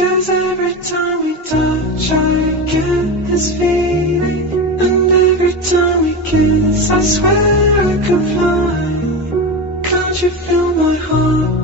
'Cause every time we touch I get this feeling, and every time we kiss I swear I could fly. Can't you feel my heart